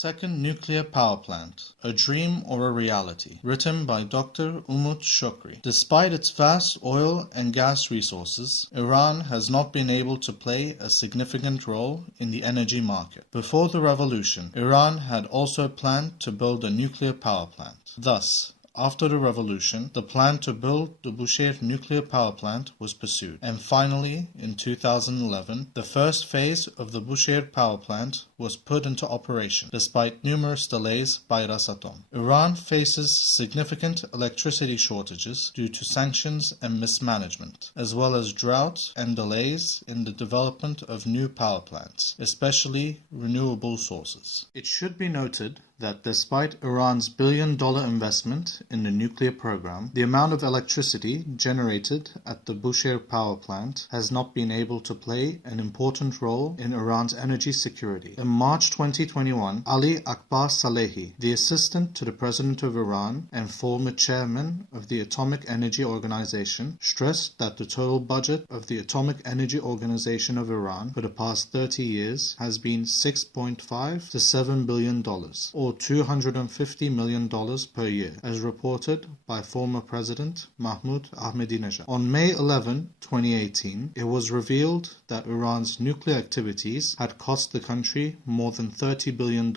second nuclear power plant, a dream or a reality, written by Dr. Umud Shokri. Despite its vast oil and gas resources, Iran has not been able to play a significant role in the energy market. Before the revolution, Iran had also planned to build a nuclear power plant. Thus, after the revolution, the plan to build the Bushehr nuclear power plant was pursued. And finally, in 2011, the first phase of the Bushehr power plant was put into operation, despite numerous delays by Rosatom. Iran faces significant electricity shortages due to sanctions and mismanagement, as well as drought and delays in the development of new power plants, especially renewable sources. It should be noted that despite Iran's billion-dollar investment in the nuclear program, the amount of electricity generated at the Bushehr power plant has not been able to play an important role in Iran's energy security. In March 2021, Ali Akbar Salehi, the assistant to the President of Iran and former chairman of the Atomic Energy Organization, stressed that the total budget of the Atomic Energy Organization of Iran for the past 30 years has been $6.5 to $7 billion, or $250 million per year, as reported by former President Mahmoud Ahmadinejad. On May 11, 2018, it was revealed that Iran's nuclear activities had cost the country more than $30 billion.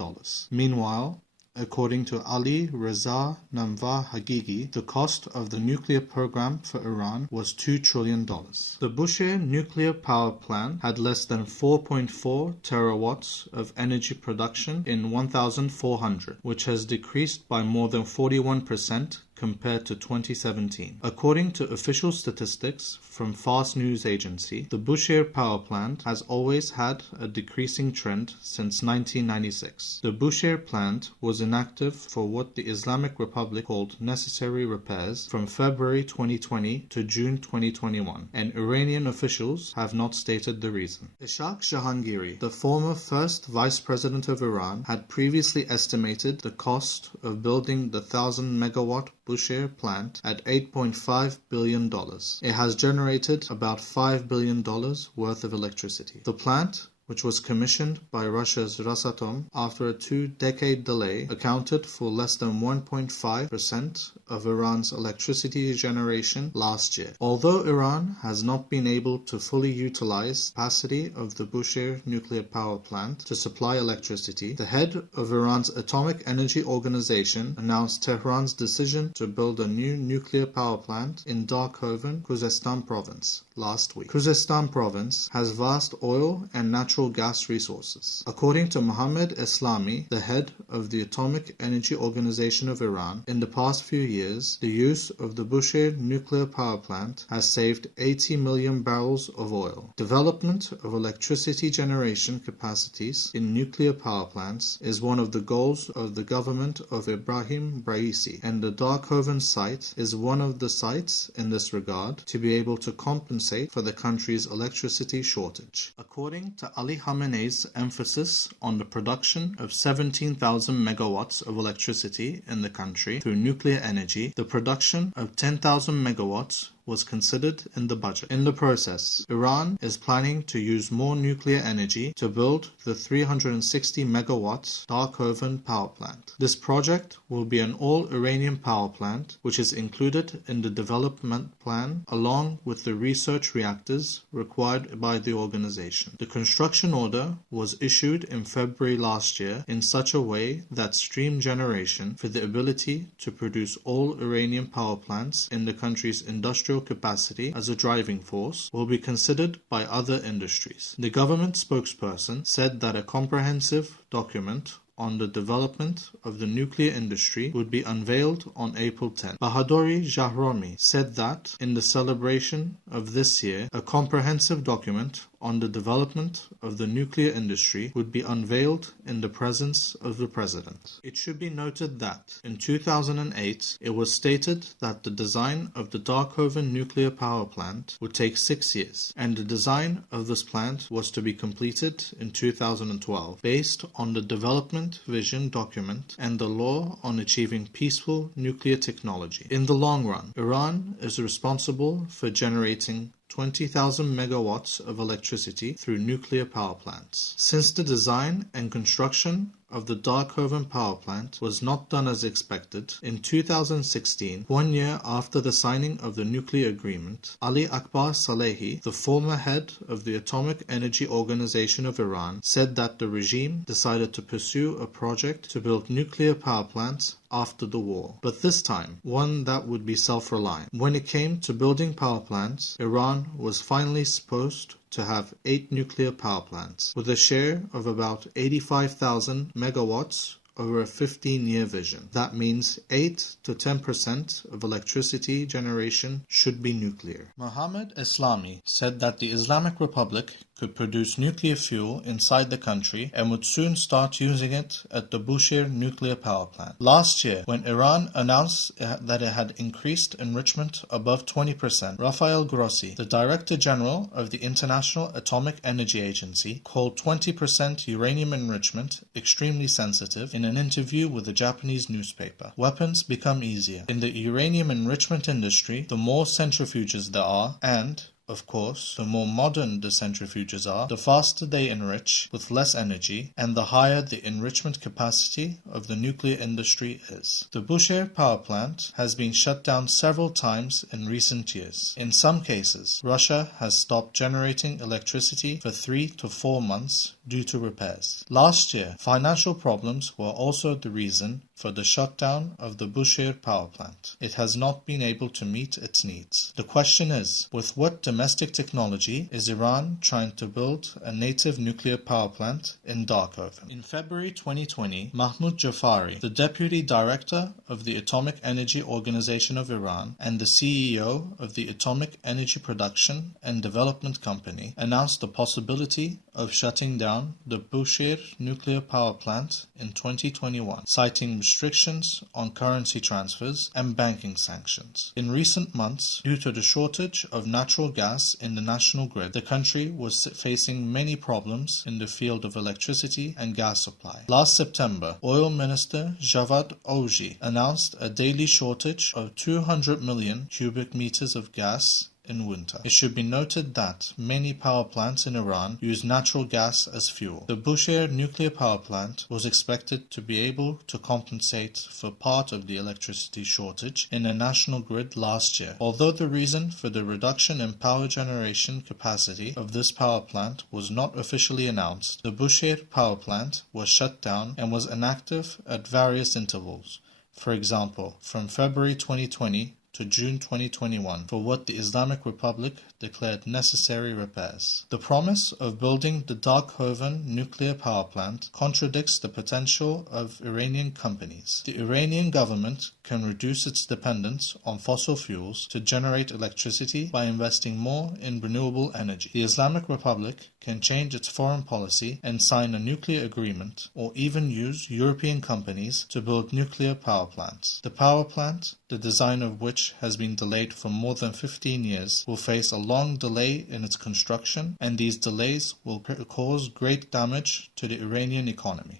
Meanwhile, according to Ali Reza Namvar Hagigi, the cost of the nuclear program for Iran was $2 trillion. The Bushehr nuclear power plant had less than 4.4 terawatts of energy production in 1,400, which has decreased by more than 41% compared to 2017. According to official statistics from Fars News Agency, the Bushehr power plant has always had a decreasing trend since 1996. The Bushehr plant was inactive for what the Islamic Republic called necessary repairs from February 2020 to June 2021, and Iranian officials have not stated the reason. Ishaq Jahangiri, the former first vice president of Iran, had previously estimated the cost of building the 1,000-megawatt Bushehr plant at $8.5 billion. It has generated about $5 billion worth of electricity. The plant, which was commissioned by Russia's Rosatom after a 2-decade delay, accounted for less than 1.5% of Iran's electricity generation last year. Although Iran has not been able to fully utilize the capacity of the Bushehr nuclear power plant to supply electricity, the head of Iran's Atomic Energy Organization announced Tehran's decision to build a new nuclear power plant in Darkovan, Khuzestan province, last week. Khuzestan province has vast oil and natural gas resources. According to Mohammad Eslami, the head of the Atomic Energy Organization of Iran, in the past few years, the use of the Bushehr nuclear power plant has saved 80 million barrels of oil. Development of electricity generation capacities in nuclear power plants is one of the goals of the government of Ibrahim Raisi, and the Darkovan site is one of the sites in this regard to be able to compensate for the country's electricity shortage. According to Ali Khamenei's emphasis on the production of 17,000 megawatts of electricity in the country through nuclear energy, the production of 10,000 megawatts was considered in the budget. In the process, Iran is planning to use more nuclear energy to build the 360 megawatts Darkovan power plant. This project will be an all-Iranian power plant, which is included in the development plan along with the research reactors required by the organization. The construction order was issued in February last year in such a way that stream generation for the ability to produce all Iranian power plants in the country's industrial capacity as a driving force will be considered by other industries. The government spokesperson said that a comprehensive document on the development of the nuclear industry would be unveiled on April 10. Bahadori Jahromi said that, in the celebration of this year, a comprehensive document on the development of the nuclear industry would be unveiled in the presence of the President. It should be noted that, in 2008, it was stated that the design of the Darkovan nuclear power plant would take 6 years, and the design of this plant was to be completed in 2012, based on the development vision document and the law on achieving peaceful nuclear technology. In the long run, Iran is responsible for generating 20,000 megawatts of electricity through nuclear power plants. Since the design and construction of the Darkhoven power plant was not done as expected. In 2016, 1 year after the signing of the nuclear agreement, Ali Akbar Salehi, the former head of the Atomic Energy Organization of Iran, said that the regime decided to pursue a project to build nuclear power plants after the war, but this time one that would be self-reliant. When it came to building power plants, Iran was finally supposed to have 8 nuclear power plants, with a share of about 85,000 megawatts over a 15-year vision. That means 8 to 10% of electricity generation should be nuclear. Mohammad Islami said that the Islamic Republic could produce nuclear fuel inside the country and would soon start using it at the Bushehr nuclear power plant. Last year, when Iran announced that it had increased enrichment above 20%, Rafael Grossi, the Director General of the International Atomic Energy Agency, called 20% uranium enrichment extremely sensitive in an interview with a Japanese newspaper. Weapons become easier. In the uranium enrichment industry, the more centrifuges there are, and of course, the more modern the centrifuges are, the faster they enrich with less energy, and the higher the enrichment capacity of the nuclear industry is. The Bushehr power plant has been shut down several times in recent years. In some cases, Russia has stopped generating electricity for 3 to 4 months due to repairs. Last year, financial problems were also the reason for the shutdown of the Bushehr power plant. It has not been able to meet its needs. The question is, with what domestic technology is Iran trying to build a native nuclear power plant in Darkhoven? In February 2020, Mahmoud Jafari, the Deputy Director of the Atomic Energy Organization of Iran and the CEO of the Atomic Energy Production and Development Company, announced the possibility of shutting down the Bushehr nuclear power plant in 2021, citing restrictions on currency transfers and banking sanctions. In recent months, due to the shortage of natural gas in the national grid, the country was facing many problems in the field of electricity and gas supply. Last September, Oil Minister Javad Ouji announced a daily shortage of 200 million cubic meters of gas in winter. It should be noted that many power plants in Iran use natural gas as fuel. The Bushehr nuclear power plant was expected to be able to compensate for part of the electricity shortage in the national grid last year. Although the reason for the reduction in power generation capacity of this power plant was not officially announced, the Bushehr power plant was shut down and was inactive at various intervals. For example, from February 2020 to June 2021 for what the Islamic Republic declared necessary repairs. The promise of building the Darkhoven nuclear power plant contradicts the potential of Iranian companies. The Iranian government can reduce its dependence on fossil fuels to generate electricity by investing more in renewable energy. The Islamic Republic can change its foreign policy and sign a nuclear agreement, or even use European companies to build nuclear power plants. The power plant, the design of which has been delayed for more than 15 years, will face a long delay in its construction, and these delays will cause great damage to the Iranian economy.